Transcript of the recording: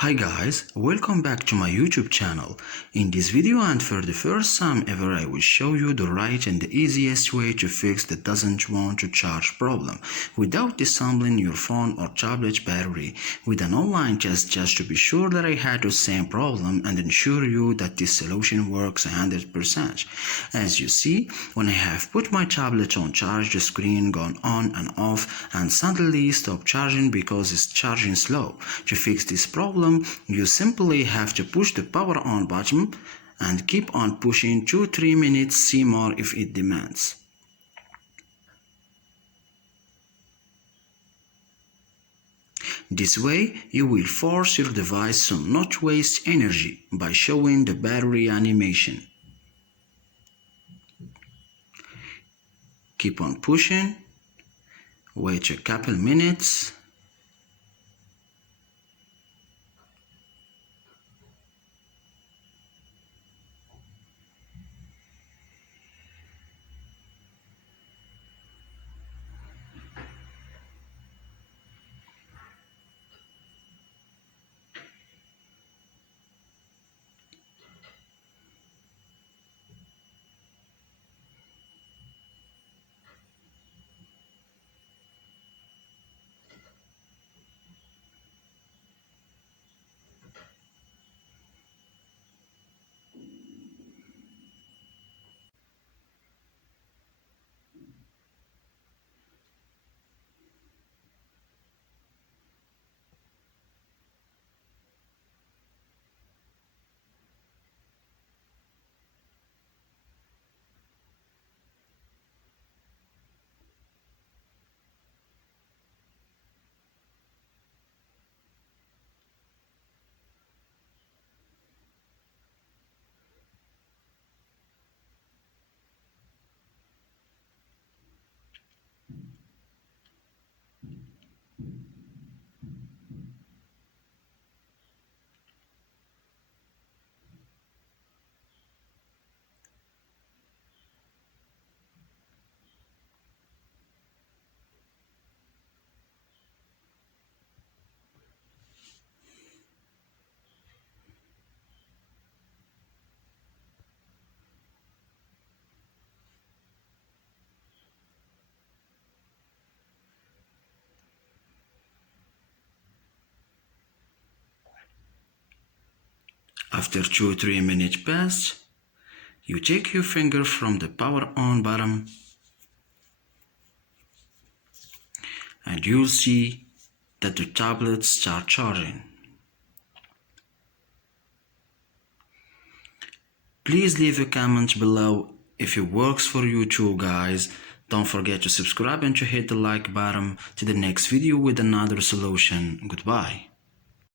Hi guys, welcome back to my YouTube channel. In this video and for the first time ever I will show you the right and the easiest way to fix the doesn't want to charge problem without disassembling your phone or tablet battery with an online test just to be sure that I had the same problem and ensure you that this solution works 100%. As you see, when I have put my tablet on charge, the screen gone on and off and suddenly stop charging because it's charging slow. To fix this problem, you simply have to push the power on button and keep on pushing 2-3 minutes, see more if it demands. This way, you will force your device to not waste energy by showing the battery animation. Keep on pushing, wait a couple minutes. After 2-3 minutes pass, you take your finger from the power on button and you'll see that the tablet starts charging. Please leave a comment below if it works for you too, guys. Don't forget to subscribe and to hit the like button. To the next video with another solution. Goodbye.